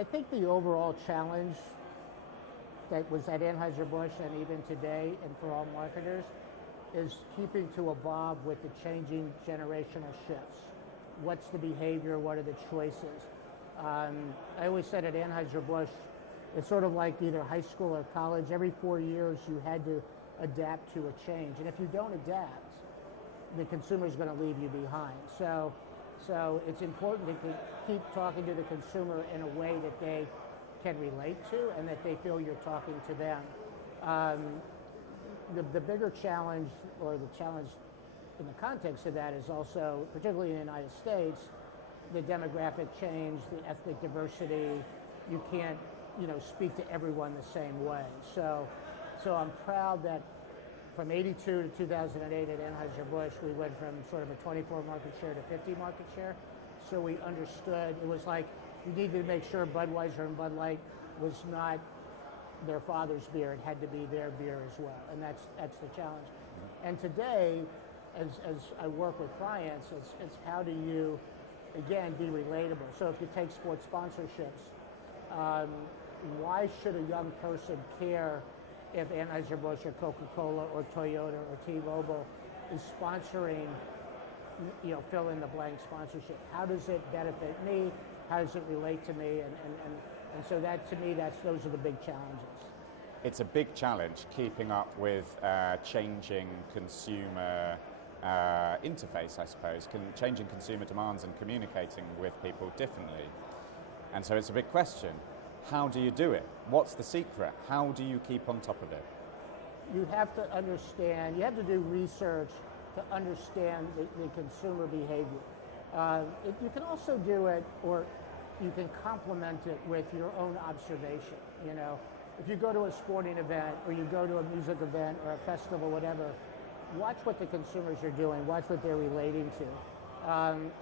I think the overall challenge that was at Anheuser-Busch and even today and for all marketers is keeping to evolve with the changing generational shifts. What's the behavior? What are the choices? I always said at Anheuser-Busch, it's sort of like either high school or college. Every 4 years you had to adapt to a change. And if you don't adapt, the consumer's going to leave you behind. So it's important to keep talking to the consumer in a way that they can relate to and that they feel you're talking to them. The bigger challenge, or the challenge in the context of that, is also, particularly in the United States, the demographic change, the ethnic diversity. You can't, speak to everyone the same way. So I'm proud that from 82 to 2008 at Anheuser-Busch, we went from sort of a 24 market share to 50 market share. So we understood, it was like you needed to make sure Budweiser and Bud Light was not their father's beer. It had to be their beer as well, and that's the challenge. And today, as I work with clients, it's how do you, again, be relatable. So if you take sports sponsorships, why should a young person care if Anheuser-Busch or Coca-Cola or Toyota or T-Mobile is sponsoring, fill in the blank sponsorship? How does it benefit me? How does it relate to me? And so that, to me, those are the big challenges. It's a big challenge keeping up with changing consumer interface, I suppose, changing consumer demands and communicating with people differently. And so it's a big question. How do you do it? What's the secret? How do you keep on top of it? You have to understand, you have to do research to understand the consumer behavior. You can also do it, or you can complement it with your own observation. If you go to a sporting event or you go to a music event or a festival, whatever, watch what the consumers are doing, watch what they're relating to,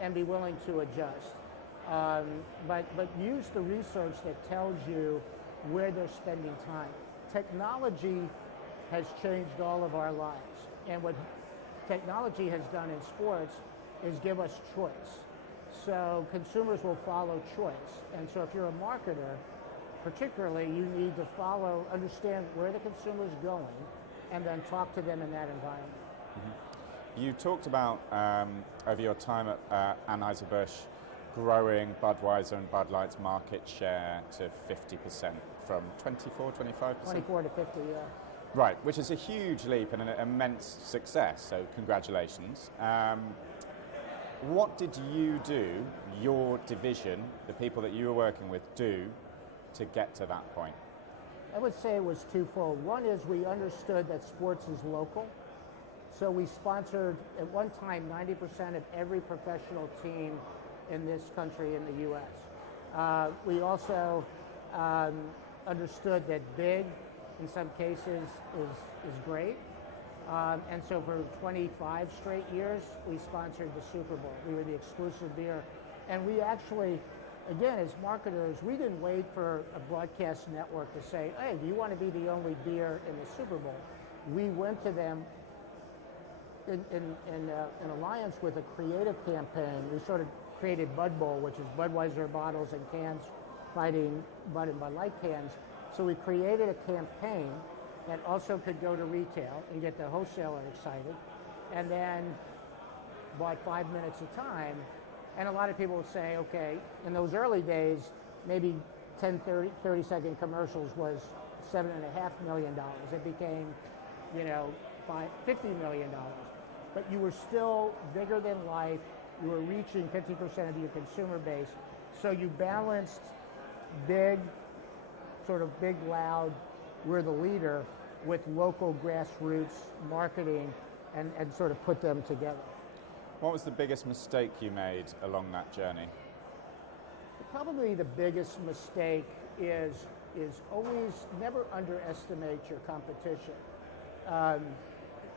and be willing to adjust. But use the research that tells you where they're spending time. Technology has changed all of our lives, and what technology has done in sports is give us choice. So consumers will follow choice. And so if you're a marketer, particularly, you need to understand where the consumer is going and then talk to them in that environment. Mm-hmm. You talked about, over your time at Anheuser-Busch, growing Budweiser and Bud Light's market share to 50% from 24, 25%? 24 to 50, yeah. Right, which is a huge leap and an immense success, so congratulations. What did you do, your division, the people that you were working with, do to get to that point? I would say it was twofold. One is we understood that sports is local. So we sponsored, at one time, 90% of every professional team in this country, in the U.S. We also understood that big, in some cases, is great. And so for 25 straight years, we sponsored the Super Bowl. We were the exclusive beer. And we actually, again, as marketers, we didn't wait for a broadcast network to say, hey, do you want to be the only beer in the Super Bowl? We went to them in alliance with a creative campaign. We sort of created Bud Bowl, which is Budweiser bottles and cans fighting Bud and Bud Light cans. So we created a campaign that also could go to retail and get the wholesaler excited, and then bought 5 minutes a time. And a lot of people would say, okay, in those early days, maybe 10, 30-second commercials was $7.5 million. It became, $50 million. But you were still bigger than life. You were reaching 50% of your consumer base. So you balanced big, sort of big, loud, we're the leader, with local grassroots marketing and sort of put them together. What was the biggest mistake you made along that journey? Probably the biggest mistake is always never underestimate your competition.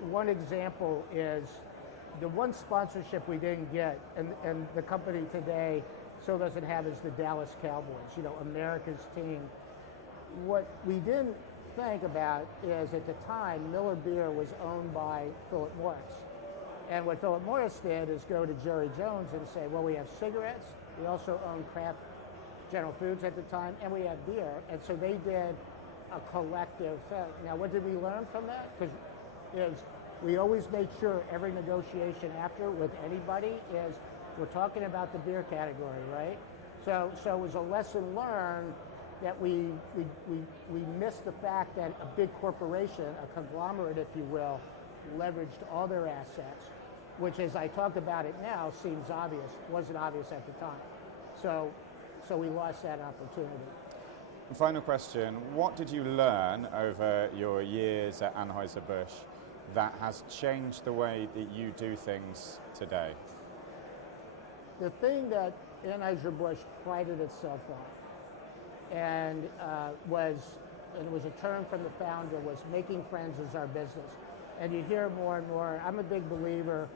One example is the one sponsorship we didn't get, and the company today still doesn't have, is the Dallas Cowboys, America's team. What we didn't think about is, at the time, Miller Beer was owned by Philip Morris. And what Philip Morris did is go to Jerry Jones and say, well, we have cigarettes, we also own craft General Foods at the time, and we had beer. And so they did a collective thing. Now, what did we learn from that? Because we always make sure every negotiation after with anybody is we're talking about the beer category, right? So it was a lesson learned that we missed the fact that a big corporation, a conglomerate, if you will, leveraged all their assets, which, as I talk about it now, seems obvious. Wasn't obvious at the time. So we lost that opportunity. Final question, what did you learn over your years at AnheuserBusch that has changed the way that you do things today? The thing that Anheuser-Busch prided itself on, and it was a term from the founder, was making friends is our business. And you hear more and more. I'm a big believer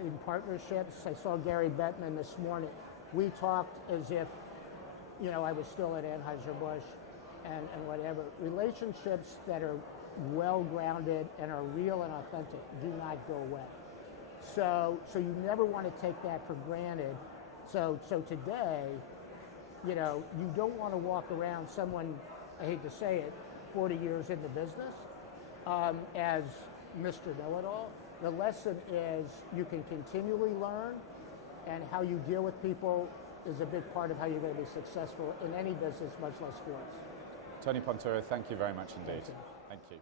in partnerships. I saw Gary Bettman this morning. We talked as if, I was still at Anheuser-Busch and whatever. Relationships that are well-grounded and are real and authentic do not go away. So you never want to take that for granted. So today, you don't want to walk around someone, I hate to say it, 40 years in the business, as Mr. Know-It-All. The lesson is you can continually learn, and how you deal with people is a big part of how you're going to be successful in any business, much less sports. Tony Ponturo, thank you very much indeed. Thank you.